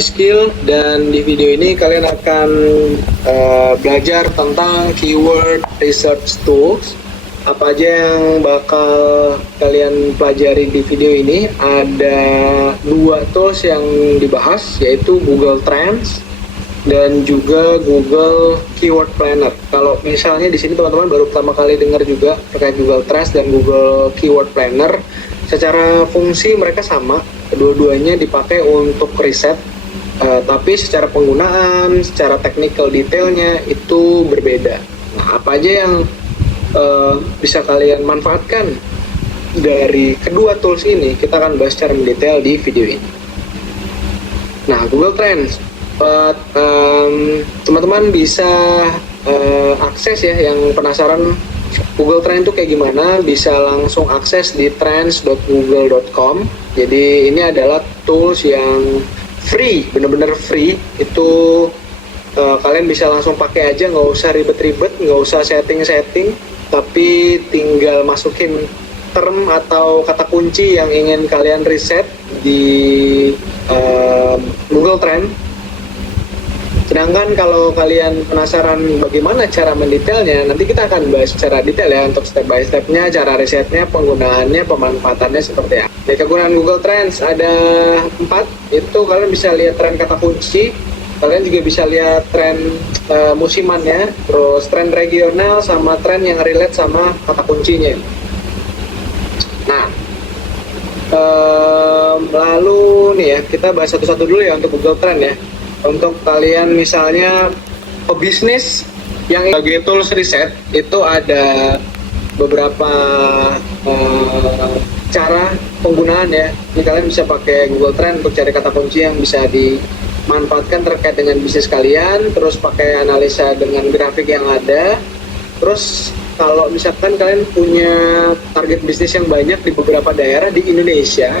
skill, dan di video ini kalian akan belajar tentang keyword research tools. Apa aja yang bakal kalian pelajari di video ini? Ada dua tools yang dibahas, yaitu Google Trends dan juga Google Keyword Planner. Kalau misalnya di sini teman-teman baru pertama kali dengar juga terkait Google Trends dan Google Keyword Planner, secara fungsi mereka sama, kedua-duanya dipakai untuk riset, tapi secara penggunaan, secara technical detailnya itu berbeda. Nah, apa aja yang bisa kalian manfaatkan dari kedua tools ini, kita akan bahas secara mendetail di video ini. Nah, Google Trends, teman-teman bisa akses ya, yang penasaran Google Trends itu kayak gimana, bisa langsung akses di trends.google.com. Jadi ini adalah tools yang free, bener-bener free. Itu kalian bisa langsung pakai aja, nggak usah ribet-ribet, nggak usah setting-setting, tapi tinggal masukin term atau kata kunci yang ingin kalian riset di Google Trends. Sedangkan kalau kalian penasaran bagaimana cara mendetailnya, nanti kita akan bahas secara detail ya, untuk step by stepnya, cara risetnya, penggunaannya, pemanfaatannya seperti apa. Di kegunaan Google Trends ada 4, itu kalian bisa lihat tren kata kunci, kalian juga bisa lihat tren musimannya, terus tren regional, sama tren yang relate sama kata kuncinya. Nah, lalu nih ya, kita bahas satu-satu dulu ya untuk Google Trend ya. Untuk kalian misalnya pebisnis yang sebagai tools riset, itu ada beberapa cara penggunaan ya. Ini kalian bisa pakai Google Trend untuk cari kata kunci yang bisa dimanfaatkan terkait dengan bisnis kalian, terus pakai analisa dengan grafik yang ada. Terus kalau misalkan kalian punya target bisnis yang banyak di beberapa daerah di Indonesia,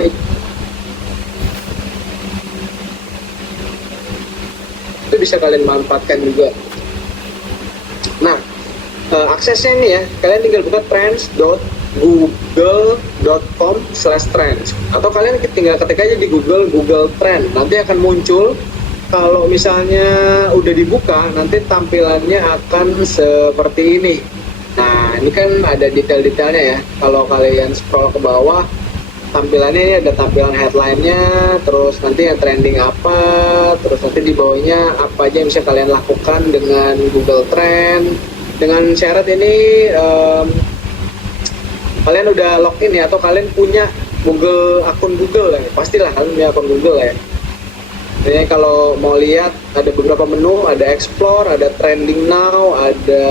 itu bisa kalian manfaatkan juga. Nah, aksesnya ini ya, kalian tinggal buka trends.google.com/trends, atau kalian tinggal ketik aja di Google Trend, nanti akan muncul. Kalau misalnya udah dibuka, nanti tampilannya akan seperti ini. Nah, ini kan ada detail-detailnya ya. Kalau kalian scroll ke bawah, tampilannya ini ada tampilan headline-nya, terus nanti yang trending apa, terus nanti di bawahnya apa aja yang bisa kalian lakukan dengan Google Trend. Dengan syarat ini kalian udah login ya, atau kalian punya akun Google ya, pastilah kalian punya akun Google ya. Jadi kalau mau lihat, ada beberapa menu, ada explore, ada trending now, ada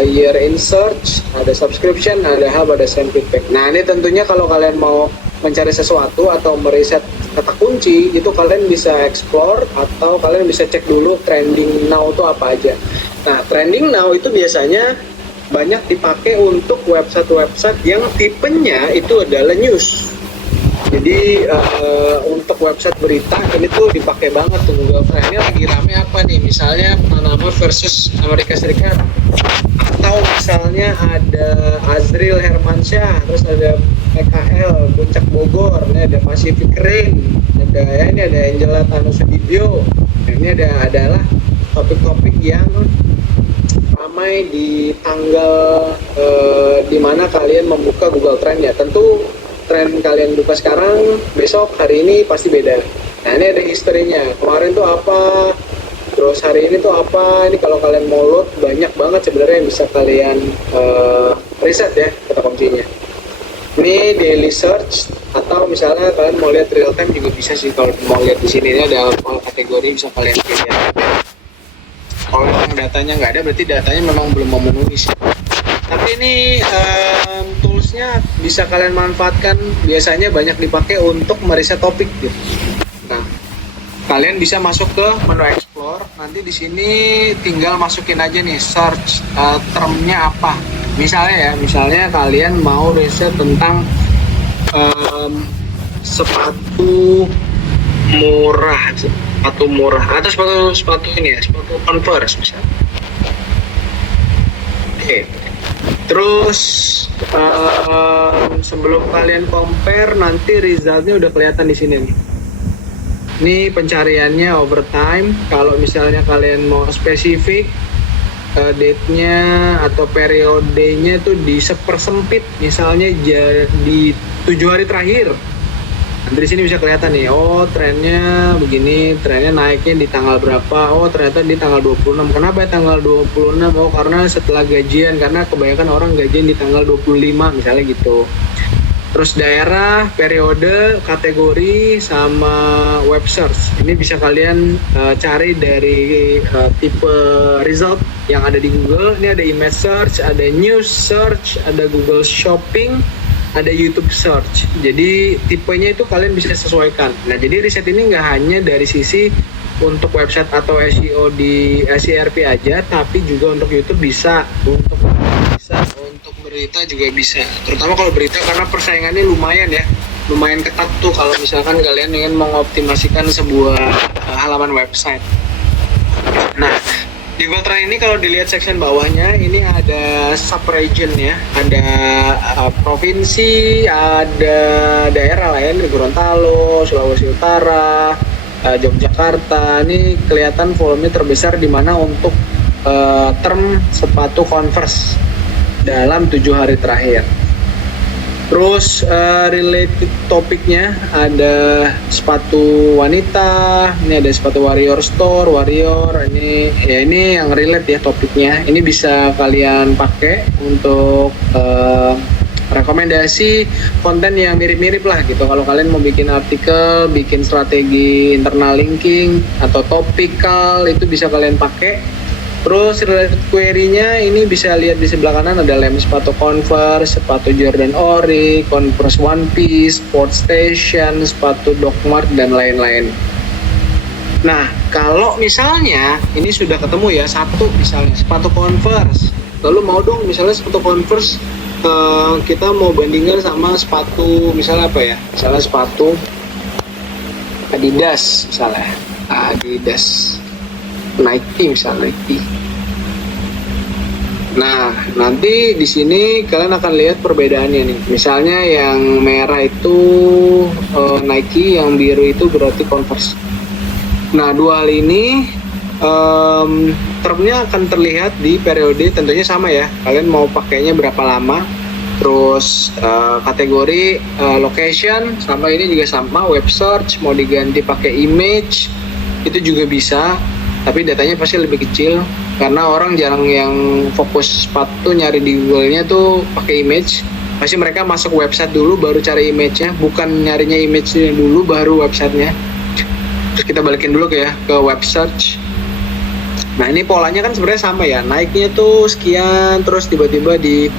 year in search, ada subscription, ada hub, ada send feedback. Nah, ini tentunya kalau kalian mau mencari sesuatu atau meriset kata kunci, itu kalian bisa explore, atau kalian bisa cek dulu trending now itu apa aja. Nah, trending now itu biasanya banyak dipakai untuk website-website yang tipenya itu adalah news. Jadi untuk website berita ini tuh dipakai banget tuh Google Trends. Ini lagi rame apa nih? Misalnya Panama versus Amerika Serikat, atau misalnya ada Azril Hermansyah, terus ada PKL Puncak Bogor, ini ada Pacific Rain, ini ada Angela Tanusudibyo. Ini adalah topik-topik yang ramai di tanggal di mana kalian membuka Google Trends ya. Tentu tren kalian buka sekarang, besok, hari ini pasti beda. Nah, ini ada historinya, kemarin tuh apa, terus hari ini tuh apa. Ini kalau kalian mau load, banyak banget sebenarnya yang bisa kalian riset ya kata kuncinya. Ini daily search, atau misalnya kalian mau lihat real time juga bisa sih. Kalau mau lihat di sini, ini ada all kategori, bisa kalian pilih. Kalau datanya nggak ada, berarti datanya memang belum memenuhi sih. Tapi ini toolsnya bisa kalian manfaatkan, biasanya banyak dipakai untuk meriset topik gitu. Nah, kalian bisa masuk ke menu explore, nanti di sini tinggal masukin aja nih search termnya apa. Misalnya kalian mau riset tentang sepatu murah, atau sepatu ini ya, sepatu Converse misalnya. Oke. Terus sebelum kalian compare, nanti resultnya udah kelihatan di sini nih. Ini pencariannya overtime. Kalau misalnya kalian mau spesifik, date-nya atau periodenya tuh disepersempit, misalnya di 7 hari terakhir. Nanti di sini bisa kelihatan nih, oh trennya begini, trennya naiknya di tanggal berapa, oh ternyata di tanggal 26. Kenapa ya tanggal 26? Oh karena setelah gajian, karena kebanyakan orang gajian di tanggal 25 misalnya gitu. Terus daerah, periode, kategori, sama web search. Ini bisa kalian cari dari tipe result yang ada di Google. Ini ada image search, ada news search, ada Google Shopping, ada YouTube search. Jadi tipenya itu kalian bisa sesuaikan. Nah, jadi riset ini nggak hanya dari sisi untuk website atau SEO di SERP aja, tapi juga untuk YouTube bisa, untuk berita juga bisa. Terutama kalau berita karena persaingannya lumayan ya, lumayan ketat tuh kalau misalkan kalian ingin mengoptimasikan sebuah halaman website. Nah, di Google Trend ini kalau dilihat section bawahnya ini ada sub-region ya, ada provinsi, ada daerah lain, Gorontalo, Sulawesi Utara, Yogyakarta. Ini kelihatan volume terbesar di mana untuk term sepatu Converse dalam 7 hari terakhir. Terus related topiknya ada sepatu wanita, ini ada sepatu Warrior Store, Warrior, ini yang relate ya topiknya. Ini bisa kalian pakai untuk rekomendasi konten yang mirip-mirip lah gitu. Kalau kalian mau bikin artikel, bikin strategi internal linking atau topical, itu bisa kalian pakai. Terus related query-nya ini bisa lihat di sebelah kanan ada lem sepatu Converse, sepatu Jordan Ori, Converse One Piece, Sport Station, sepatu Doc Mart, dan lain-lain. Nah, kalau misalnya ini sudah ketemu ya, satu misalnya sepatu Converse, lalu mau dong misalnya sepatu Converse kita mau bandingkan sama sepatu misalnya apa ya, misalnya sepatu Adidas misalnya, Adidas, Nike misalnya, Nike. Nah, nanti di sini kalian akan lihat perbedaannya nih. Misalnya yang merah itu Nike, yang biru itu berarti Converse. Nah, dua hal ini termnya akan terlihat di periode, tentunya sama ya. Kalian mau pakainya berapa lama? Terus kategori, location, sama ini juga sama. Web search mau diganti pakai image itu juga bisa. Tapi datanya pasti lebih kecil karena orang jarang yang fokus sepatu nyari di Google-nya tuh pakai image. Pasti mereka masuk website dulu baru cari image-nya, bukan nyarinya image-nya dulu baru website-nya. Terus kita balikin dulu ke web search. Nah, ini polanya kan sebenarnya sama ya. Naiknya tuh sekian, terus tiba-tiba di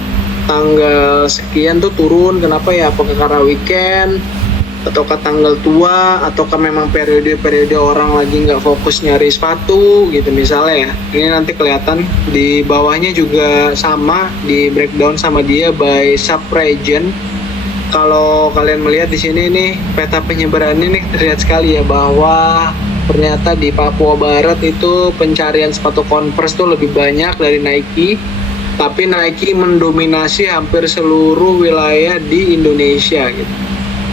tanggal sekian tuh turun. Kenapa ya? Apakah karena weekend? Ataukah tanggal tua, ataukah memang periode-periode orang lagi nggak fokus nyari sepatu gitu misalnya ya. Ini nanti kelihatan di bawahnya juga sama, di breakdown sama dia by sub-region. Kalau kalian melihat di sini nih peta penyebarannya nih terlihat sekali ya bahwa ternyata di Papua Barat itu pencarian sepatu Converse tuh lebih banyak dari Nike. Tapi Nike mendominasi hampir seluruh wilayah di Indonesia gitu.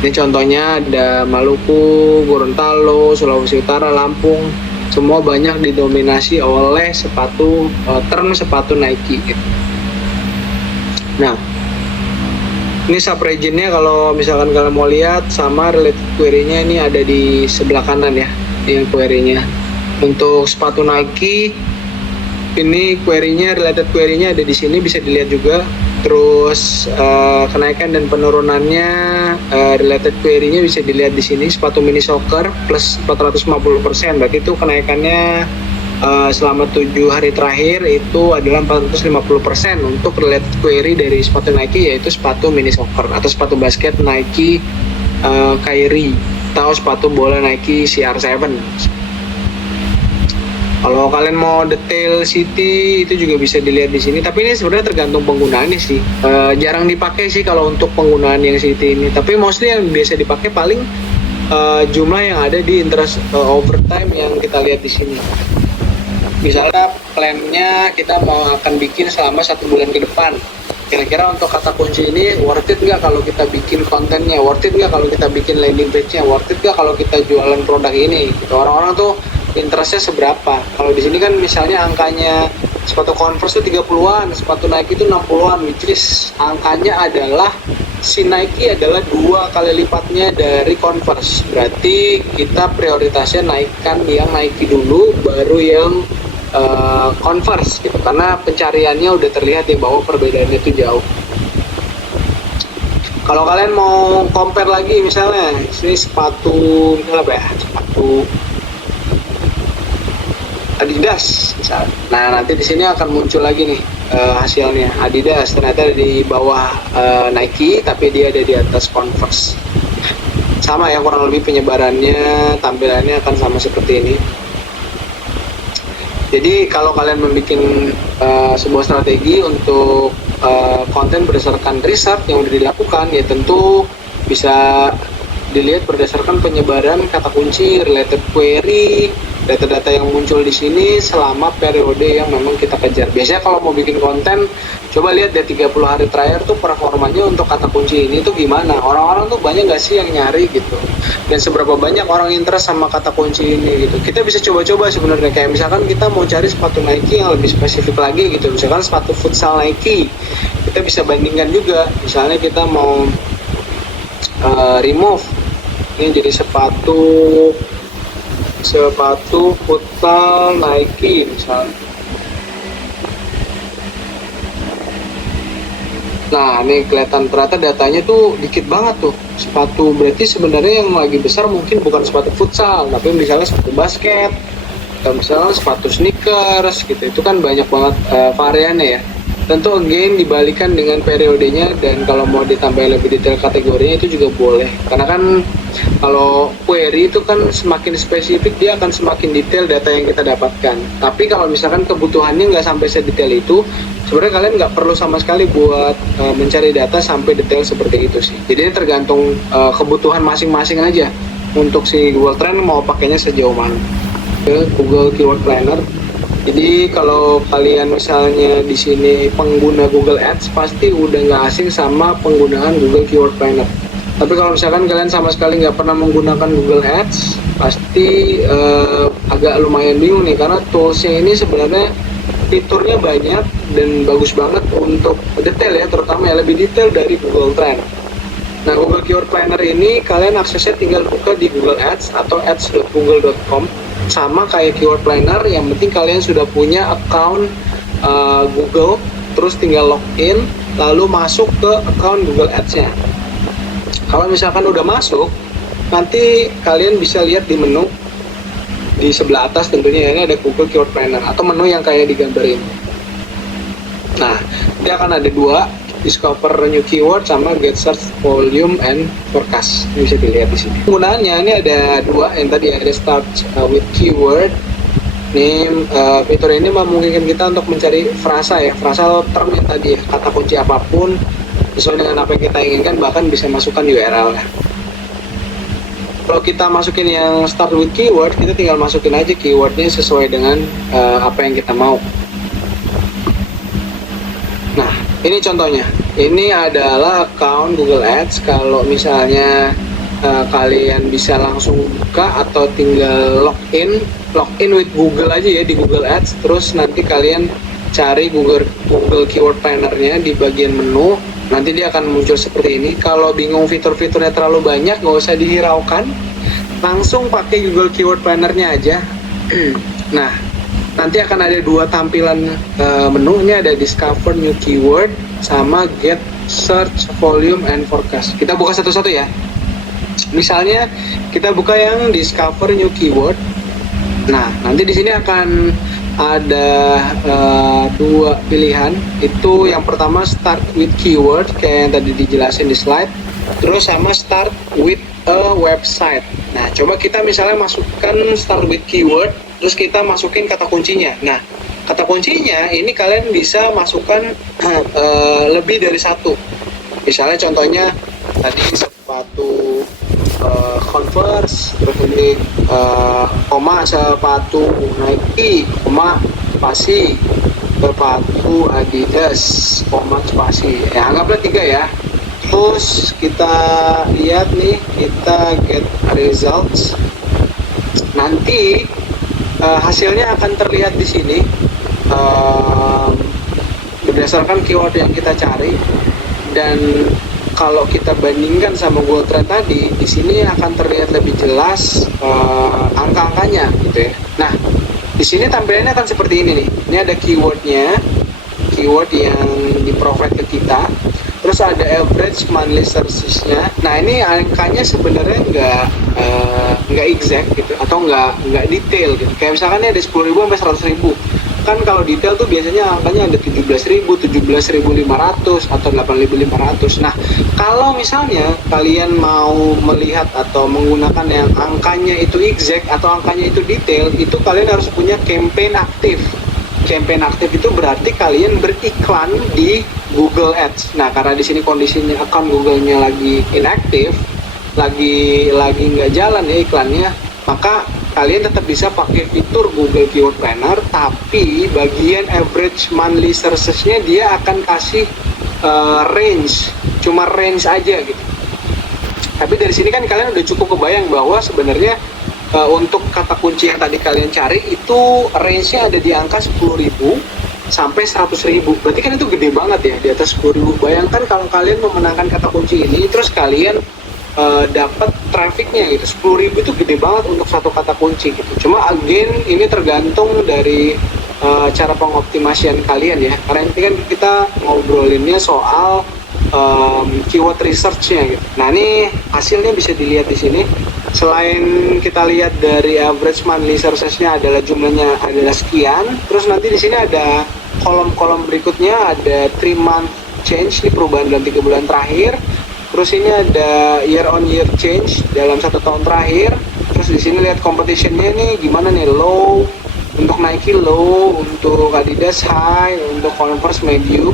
Ini contohnya ada Maluku, Gorontalo, Sulawesi Utara, Lampung, semua banyak didominasi oleh sepatu term sepatu Nike gitu. Nah, ini sub-region-nya kalau misalkan kalian mau lihat sama related query-nya ini ada di sebelah kanan ya, yang query-nya. Untuk sepatu Nike ini query-nya, related query-nya ada di sini, bisa dilihat juga. Terus kenaikan dan penurunannya, related query-nya bisa dilihat di sini. Sepatu mini soccer plus 450%, berarti itu kenaikannya selama 7 hari terakhir itu adalah 450% untuk related query dari sepatu Nike, yaitu sepatu mini soccer atau sepatu basket Nike Kyrie atau sepatu bola Nike CR7. Kalau kalian mau detail City itu juga bisa dilihat di sini. Tapi ini sebenarnya tergantung penggunaannya sih. Jarang dipakai sih kalau untuk penggunaan yang City ini. Tapi mostly yang biasa dipakai paling jumlah yang ada di interest overtime yang kita lihat di sini. Misalnya plannya kita mau akan bikin selama 1 bulan ke depan. kira-kira untuk kata kunci ini worth it nggak kalau kita bikin kontennya, worth it nggak kalau kita bikin landing page-nya, worth it nggak kalau kita jualan produk ini gitu. Orang-orang tuh interestnya seberapa. Kalau di sini kan misalnya angkanya sepatu Converse tuh 30-an, sepatu Nike itu 60-an, which is angkanya adalah si Nike adalah 2 kali lipatnya dari Converse. Berarti kita prioritasnya naikkan yang Nike dulu, baru yang Converse gitu, karena pencariannya udah terlihat ya bahwa perbedaannya itu jauh. Kalau kalian mau compare lagi misalnya ini sepatu misalnya apa ya, sepatu Adidas misalnya. Nah, nanti di sini akan muncul lagi nih hasilnya. Adidas ternyata ada di bawah Nike, tapi dia ada di atas Converse. Sama ya, kurang lebih penyebarannya, tampilannya akan sama seperti ini. Jadi kalau kalian membuat sebuah strategi untuk konten berdasarkan riset yang sudah dilakukan, ya tentu bisa dilihat berdasarkan penyebaran kata kunci, related query, data-data yang muncul di sini selama periode yang memang kita kejar. Biasanya kalau mau bikin konten, coba lihat deh 30 hari terakhir tuh performanya untuk kata kunci ini tuh gimana. Orang-orang tuh banyak nggak sih yang nyari gitu, dan seberapa banyak orang interest sama kata kunci ini gitu. Kita bisa coba-coba sebenarnya, kayak misalkan kita mau cari sepatu Nike yang lebih spesifik lagi gitu, misalkan sepatu futsal Nike, kita bisa bandingkan juga. Misalnya kita mau remove ini jadi sepatu futsal Nike misalnya. Nah, ini kelihatan ternyata datanya tuh dikit banget tuh sepatu. Berarti sebenarnya yang lagi besar mungkin bukan sepatu futsal, tapi misalnya sepatu basket atau misalnya sepatu sneakers gitu. Itu kan banyak banget variannya ya. Tentu again dibalikan dengan periodenya, dan kalau mau ditambah lebih detail kategorinya itu juga boleh. Karena kan kalau query itu kan semakin spesifik, dia akan semakin detail data yang kita dapatkan. Tapi kalau misalkan kebutuhannya nggak sampai sedetail itu, sebenarnya kalian nggak perlu sama sekali buat mencari data sampai detail seperti itu sih. Jadi ini tergantung kebutuhan masing-masing aja untuk si Google Trend mau pakainya sejauh mana. Ke Google Keyword Planner. Jadi kalau kalian misalnya di sini pengguna Google Ads, pasti udah nggak asing sama penggunaan Google Keyword Planner. Tapi kalau misalkan kalian sama sekali nggak pernah menggunakan Google Ads, pasti agak lumayan bingung nih, karena toolsnya ini sebenarnya fiturnya banyak dan bagus banget untuk detail ya, terutama ya lebih detail dari Google Trend. Nah, Google Keyword Planner ini kalian aksesnya tinggal buka di Google Ads atau ads.google.com. Sama kayak Keyword Planner, yang penting kalian sudah punya account Google, terus tinggal login, lalu masuk ke account Google Ads-nya. Kalau misalkan udah masuk, nanti kalian bisa lihat di menu di sebelah atas tentunya, ini ada Google Keyword Planner atau menu yang kayak digambarin. Nah, dia akan ada 2, discover new keyword sama get search volume and forecast. Ini bisa dilihat di sini. Penggunaannya ini ada 2, yang tadi ada start with keyword. Ini fitur ini memungkinkan kita untuk mencari frasa ya, frasa term yang tadi ya, kata kunci apapun sesuai dengan apa yang kita inginkan, bahkan bisa masukkan URL ya. Kalau kita masukin yang start with keyword, kita tinggal masukin aja keywordnya sesuai dengan apa yang kita mau. Nah, ini contohnya. Ini adalah account Google Ads. Kalau misalnya kalian bisa langsung buka atau tinggal login with Google aja ya di Google Ads. Terus nanti kalian cari Google Keyword Planner-nya di bagian menu. Nanti dia akan muncul seperti ini. Kalau bingung fitur-fiturnya terlalu banyak, nggak usah dihiraukan. Langsung pakai Google Keyword Planner-nya aja. Nah, nanti akan ada 2 tampilan menunya, ada Discover New Keyword sama Get Search Volume and Forecast. Kita buka satu-satu ya. Misalnya kita buka yang Discover New Keyword. Nah, nanti di sini akan ada 2 pilihan. Itu yang pertama Start with Keyword kayak yang tadi dijelasin di slide. Terus sama Start with a Website. Nah, coba kita misalnya masukkan Start with Keyword, terus kita masukin kata kuncinya. Nah, kata kuncinya ini kalian bisa masukkan lebih dari 1. Misalnya contohnya tadi sepatu Converse, terus ini koma sepatu Nike, koma spasi, sepatu Adidas Command spasi, ya anggaplah 3 ya. Terus kita lihat nih, kita get results. Nanti hasilnya akan terlihat di sini berdasarkan keyword yang kita cari, dan kalau kita bandingkan sama Google Trend tadi, di sini akan terlihat lebih jelas angka-angkanya gitu ya. Nah, di sini tampilannya akan seperti ini nih. Ini ada keywordnya, keyword yang di-provide ke kita. Terus ada average monthly searches-nya. Nah, ini angkanya sebenarnya nggak exact gitu, atau nggak detail gitu. Kayak misalkan ini ada 10.000 sampai 100.000. Kan kalau detail tuh biasanya angkanya ada 17.000, 17.500 atau 8.500. Nah, kalau misalnya kalian mau melihat atau menggunakan yang angkanya itu exact atau angkanya itu detail, itu kalian harus punya campaign aktif. Campaign aktif itu berarti kalian beriklan di Google Ads. Nah, karena di sini kondisinya akun Google-nya lagi inaktif, lagi nggak jalan ya iklannya, maka kalian tetap bisa pakai fitur Google Keyword Planner, tapi bagian average monthly searches-nya dia akan kasih range, cuma range aja gitu. Tapi dari sini kan kalian udah cukup kebayang bahwa sebenarnya untuk kata kunci yang tadi kalian cari itu range-nya ada di angka 10.000 sampai 100.000. Berarti kan itu gede banget ya, di atas 10.000. Bayangkan kalau kalian memenangkan kata kunci ini, terus kalian dapat trafficnya gitu. 10.000 itu gede banget untuk satu kata kunci gitu. Cuma again ini tergantung dari cara pengoptimasian kalian ya. Karena ini kan kita ngobrolinnya soal keyword research-nya gitu. Nah, ini hasilnya bisa dilihat di sini. Selain kita lihat dari average monthly searches-nya adalah jumlahnya adalah sekian, terus nanti di sini ada kolom-kolom berikutnya, ada 3 month change, ini perubahan dalam 3 bulan terakhir. Terus ini ada year on year change dalam 1 tahun terakhir. Terus di sini lihat competition-nya nih gimana nih, low, untuk Nike low, untuk Adidas high, untuk Converse medium.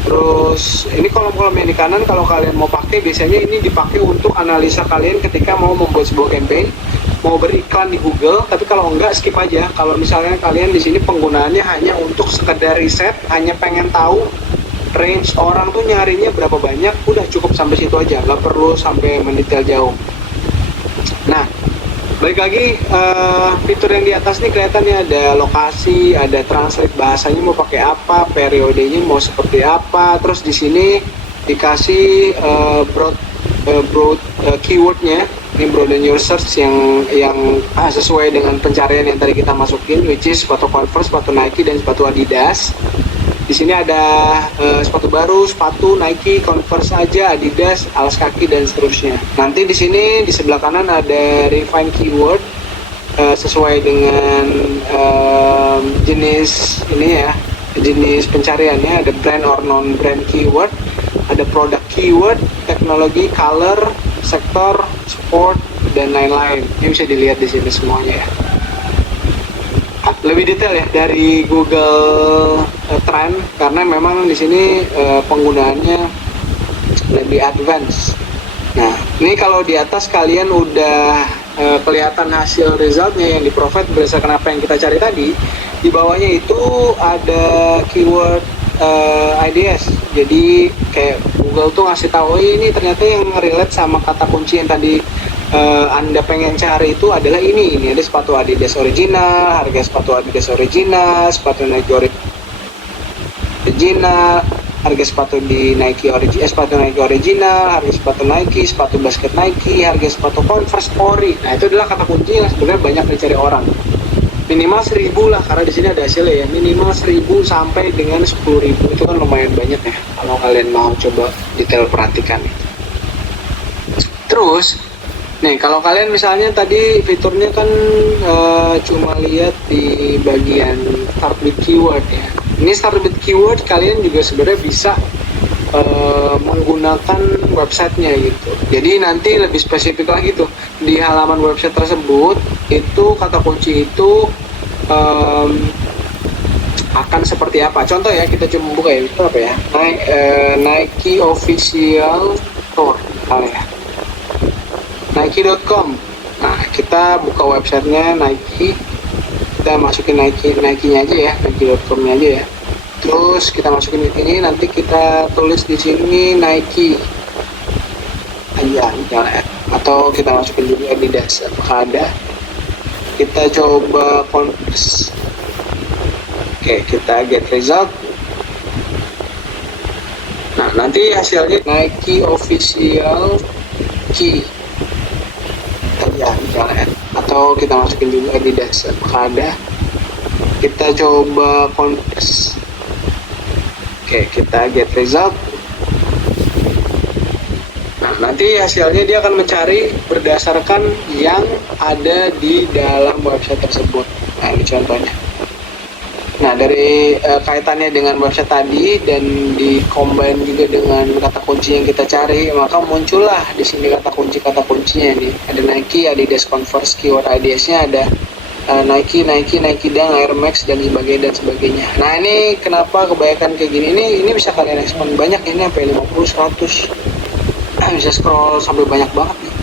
Terus ini kolom-kolom yang di kanan kalau kalian mau pakai, biasanya ini dipakai untuk analisa kalian ketika mau membuat sebuah campaign, mau beriklan di Google. Tapi kalau enggak, skip aja. Kalau misalnya kalian di sini penggunaannya hanya untuk sekedar riset, hanya pengen tahu range orang tuh nyarinya berapa banyak, udah cukup sampai situ aja, nggak perlu sampai mendetail jauh. Nah, balik lagi, fitur yang di atas nih kelihatannya ada lokasi, ada translate bahasanya mau pakai apa, periodenya mau seperti apa. Terus di sini dikasih broad keywordnya, ini broaden your search yang sesuai dengan pencarian yang tadi kita masukin, which is sepatu Converse, sepatu Nike, dan sepatu Adidas. Di sini ada sepatu baru, sepatu Nike, Converse aja, Adidas, alas kaki, dan seterusnya. Nanti di sini di sebelah kanan ada refine keyword sesuai dengan jenis ini ya, jenis pencariannya. Ada brand or non brand keyword, ada product keyword, teknologi, color, sektor, sport, dan lain-lain. Ini bisa dilihat di sini semuanya ya. Lebih detail ya dari Google Trend, karena memang di sini penggunaannya lebih advance. Nah, ini kalau di atas kalian udah kelihatan hasil resultnya yang di-provide berdasarkan apa yang kita cari tadi. Di bawahnya itu ada keyword IDS. Jadi kayak Google tuh ngasih tahu, ini ternyata yang relate sama kata kunci yang tadi Anda pengen cari itu adalah ini ada sepatu Adidas original, harga sepatu Adidas original, sepatu Nike original, harga sepatu di Nike sepatu Nike original, harga sepatu Nike, sepatu basket Nike, harga sepatu Converse ori. Nah, itu adalah kata kunci yang sebenarnya banyak dicari orang. Minimal 1.000 lah, karena di sini ada hasilnya ya. Minimal 1.000 sampai dengan 10.000, itu kan lumayan banyak ya kalau kalian mau coba detail perhatikan. Terus nih, kalau kalian misalnya tadi fiturnya kan cuma lihat di bagian start with keyword ya. Ini start with keyword kalian juga sebenarnya bisa menggunakan websitenya gitu. Jadi nanti lebih spesifik lagi tuh di halaman website tersebut, itu kata kunci itu akan seperti apa. Contoh ya, kita coba buka ya, itu apa ya, Nike official store ya, Nike.com. Nah, kita buka websitenya Nike, kita masukin Nike-nya aja ya, Nike.com-nya aja ya. Terus kita masukin ke sini, nanti kita tulis di sini Nike aja misalnya, atau kita masukin juga Adidas, apakah ada. Kita coba converse. Oke, kita get result. Nah, nanti hasilnya Nike official key aja misalnya, atau kita masukin juga Adidas, apakah ada. Kita coba converse. Oke, kita get result. Nah, nanti hasilnya dia akan mencari berdasarkan yang ada di dalam website tersebut. Nah, ini contohnya. Nah, dari kaitannya dengan website tadi dan di combine juga dengan kata kunci yang kita cari, maka muncullah di sini kata kuncinya nih. Ada Nike, Adidas, Converse, keyword IDS-nya ada Nike, Dunk, Air Max dan sebagainya. Nah, ini kenapa kebanyakan kayak gini, ini bisa kalian ekspand banyak, ini sampai 50, 100. Bisa scroll sampai banyak banget nih.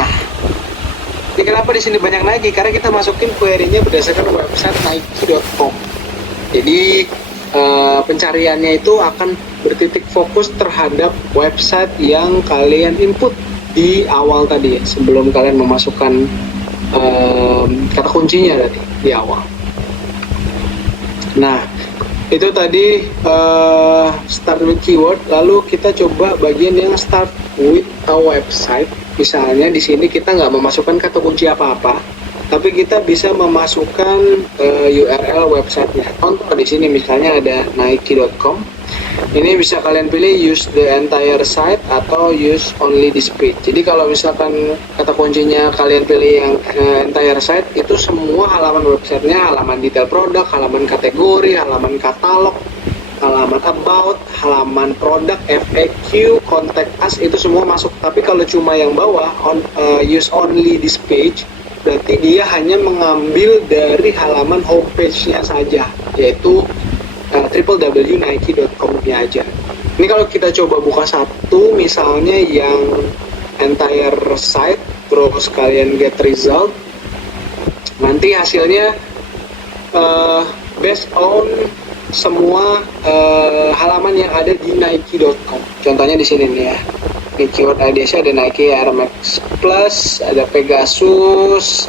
Nah, ini kenapa di sini banyak Nike? Karena kita masukin query-nya berdasarkan website nike.com. Jadi pencariannya itu akan bertitik fokus terhadap website yang kalian input di awal tadi ya, sebelum kalian memasukkan kata kuncinya tadi di awal. Nah, itu tadi start with keyword. Lalu kita coba bagian yang start with a website. Misalnya di sini kita nggak memasukkan kata kunci apa-apa, tapi kita bisa memasukkan URL websitenya. Contoh di sini misalnya ada nike.com. Ini bisa kalian pilih use the entire site atau use only this page. Jadi kalau misalkan kata kuncinya kalian pilih yang entire site, itu semua halaman websitenya, halaman detail produk, halaman kategori, halaman katalog, halaman about, halaman produk, FAQ, contact us, itu semua masuk. Tapi kalau cuma yang bawah use only this page, berarti dia hanya mengambil dari halaman homepage-nya saja, yaitu www.nike.com-nya aja. Ini kalau kita coba buka satu, misalnya yang entire site, terus kalian get result, nanti hasilnya based on semua halaman yang ada di nike.com. Contohnya di sini nih ya. Di keyword IDS ada Nike Air Max Plus, ada Pegasus,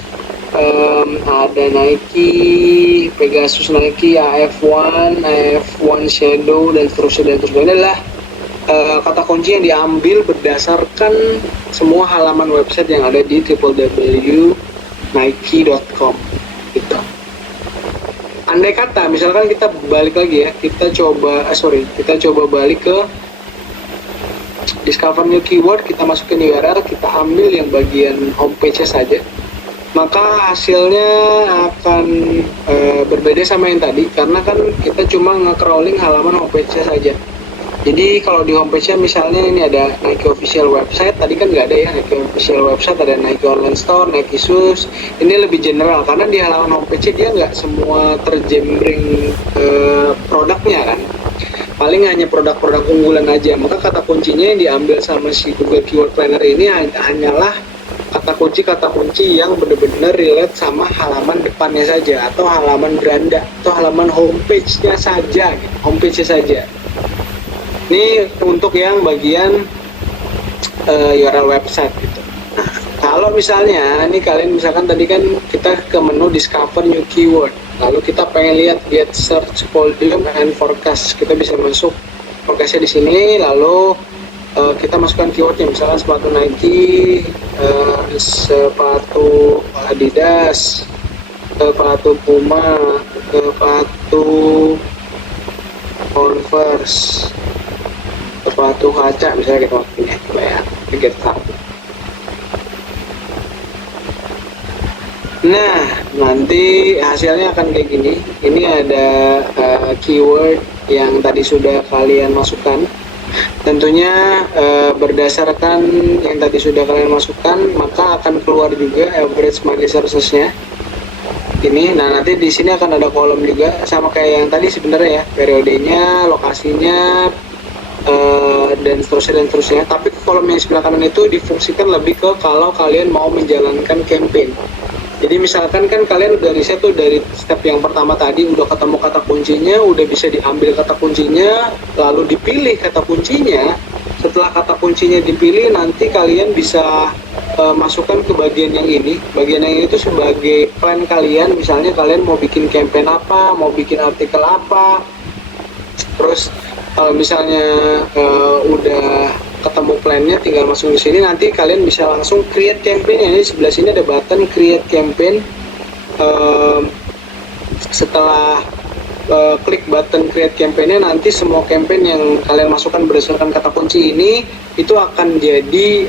ada Nike, Pegasus, Nike AF1, AF1 Shadow dan seterusnya. Adalah kata kunci yang diambil berdasarkan semua halaman website yang ada di www.nike.com gitu. Andai kata misalkan kita balik lagi ya, kita coba balik ke discover new keyword, kita masukin URL, kita ambil yang bagian homepage-nya saja, maka hasilnya akan berbeda sama yang tadi, karena kan kita cuma nge-crawling halaman homepage-nya saja. Jadi kalau di homepage-nya misalnya ini ada Nike official website, tadi kan nggak ada ya Nike official website, ada Nike online store, Nike shoes. Ini lebih general karena di halaman homepage-nya dia nggak semua terjembring produknya kan. Paling hanya produk-produk unggulan aja. Maka kata kuncinya yang diambil sama si Google Keyword Planner ini hanyalah kata kunci yang benar-benar relate sama halaman depannya saja, atau halaman beranda, atau halaman homepage-nya saja, homepage-nya saja. Ini untuk yang bagian URL website gitu. Nah, kalau misalnya ini kalian misalkan tadi kan kita ke menu discover new keyword, lalu kita pengen lihat get search volume and forecast, kita bisa masuk forecastnya di sini, lalu kita masukkan keywordnya, misalkan sepatu Nike, sepatu Adidas, sepatu Puma, sepatu Converse, sepatu kaca misalnya, kita masukin coba ya, get satu. Nah, nanti hasilnya akan kayak gini. Ini ada keyword yang tadi sudah kalian masukkan. Tentunya berdasarkan yang tadi sudah kalian masukkan, maka akan keluar juga average monthly sources-nya. Ini, nah nanti di sini akan ada kolom juga sama kayak yang tadi sebenarnya ya, periodenya, lokasinya, dan seterusnya. Tapi kolom yang sebelah kanan itu difungsikan lebih ke kalau kalian mau menjalankan campaign. Jadi misalkan kan kalian udah riset tuh dari step yang pertama tadi, udah ketemu kata kuncinya, udah bisa diambil kata kuncinya, lalu dipilih kata kuncinya. Setelah kata kuncinya dipilih, nanti kalian bisa masukkan ke bagian yang ini. Bagian yang ini tuh sebagai plan kalian, misalnya kalian mau bikin campaign apa, mau bikin artikel apa. Terus kalau misalnya udah ketemu plannya, tinggal masuk di sini, nanti kalian bisa langsung create campaign. Ini sebelah sini ada button create campaign. Setelah klik button create campaign-nya, nanti semua campaign yang kalian masukkan berdasarkan kata kunci ini itu akan jadi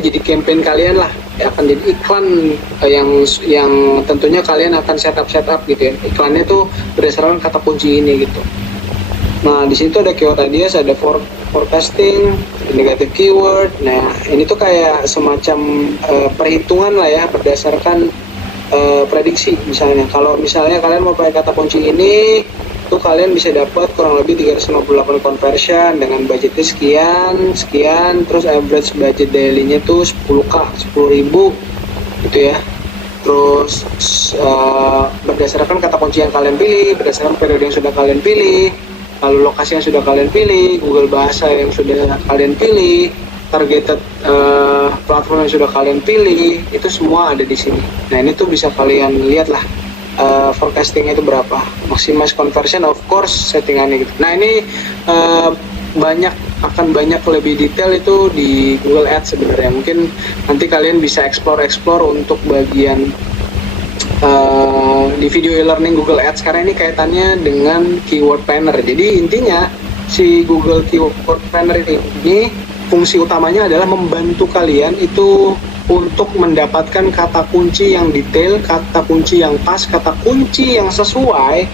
jadi campaign kalian lah, akan jadi iklan yang tentunya kalian akan setup gitu ya. Iklannya tuh berdasarkan kata kunci ini gitu. Nah, di situ ada keyword ideas, ada forecasting, negative keyword. Nah, ini tuh kayak semacam perhitungan lah ya, berdasarkan prediksi. Misalnya, kalau misalnya kalian mau pakai kata kunci ini, tuh kalian bisa dapat kurang lebih 358 conversion dengan budgetnya sekian, terus average budget daily-nya tuh 10k, 10.000 gitu ya. Terus berdasarkan kata kunci yang kalian pilih, berdasarkan periode yang sudah kalian pilih, lalu lokasi yang sudah kalian pilih, Google bahasa yang sudah kalian pilih, targeted platform yang sudah kalian pilih, itu semua ada di sini. Nah, ini tuh bisa kalian lihat lah forecastingnya itu berapa, maximize conversion, of course settingannya gitu. Nah, ini akan banyak lebih detail itu di Google Ads sebenarnya. Mungkin nanti kalian bisa explore untuk bagian di video e-learning Google Ads, karena ini kaitannya dengan keyword planner. Jadi intinya si Google Keyword Planner ini fungsi utamanya adalah membantu kalian itu untuk mendapatkan kata kunci yang detail, kata kunci yang pas, kata kunci yang sesuai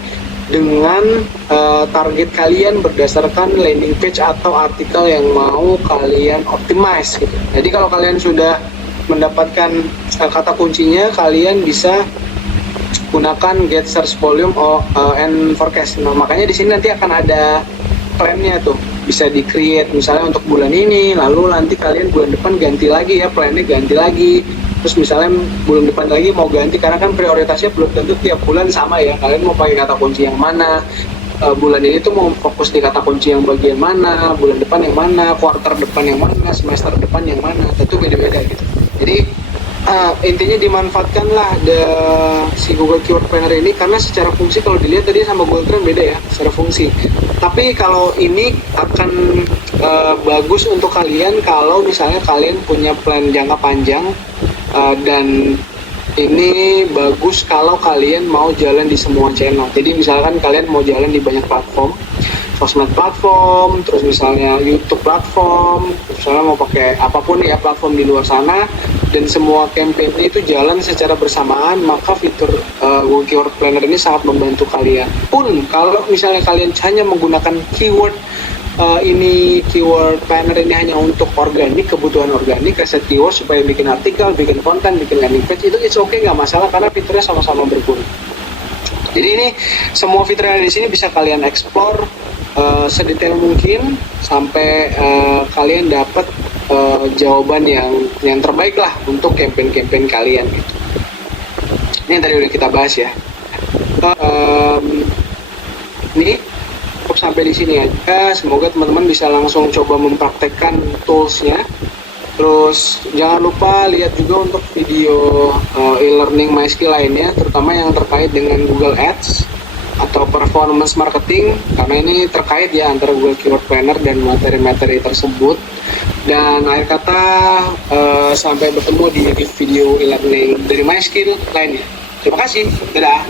dengan target kalian berdasarkan landing page atau artikel yang mau kalian optimize gitu. Jadi kalau kalian sudah mendapatkan kata kuncinya, kalian bisa gunakan get search volume and forecast. Nah, makanya di sini nanti akan ada plannya tuh, bisa di create misalnya untuk bulan ini, lalu nanti kalian bulan depan ganti lagi ya, plannya ganti lagi. Terus misalnya bulan depan lagi mau ganti, karena kan prioritasnya belum tentu tiap bulan sama ya, kalian mau pakai kata kunci yang mana, bulan ini tuh mau fokus di kata kunci yang bagian mana, bulan depan yang mana, quarter depan yang mana, semester depan yang mana, tentu beda-beda gitu. Jadi intinya dimanfaatkanlah si Google Keyword Planner ini, karena secara fungsi kalau dilihat tadi sama Google Trend beda ya secara fungsi. Tapi kalau ini akan bagus untuk kalian kalau misalnya kalian punya plan jangka panjang, dan ini bagus kalau kalian mau jalan di semua channel. Jadi misalkan kalian mau jalan di banyak platform, sosmed platform, terus misalnya YouTube platform, misalnya mau pakai apapun ya platform di luar sana, dan semua campaign itu jalan secara bersamaan, maka fitur Google Keyword Planner ini sangat membantu kalian. Pun kalau misalnya kalian hanya menggunakan keyword Keyword Planner ini hanya untuk organik, kebutuhan organik, riset keyword supaya bikin artikel, bikin konten, bikin landing page, itu it's okay, nggak masalah, karena fiturnya sama-sama berguna. Jadi ini semua fitur yang ada di sini bisa kalian explore sedetail mungkin sampai kalian dapat jawaban yang terbaik lah untuk campaign kalian gitu. Ini yang tadi udah kita bahas ya. Ini cukup sampai di sini aja. Semoga teman-teman bisa langsung coba mempraktekkan toolsnya. Terus jangan lupa lihat juga untuk video e-learning MySkill lainnya, terutama yang terkait dengan Google Ads atau performance marketing, karena ini terkait ya antara Google Keyword Planner dan materi-materi tersebut. Dan akhir kata sampai bertemu di video e-learning dari MySkill lainnya. Terima kasih, dadah.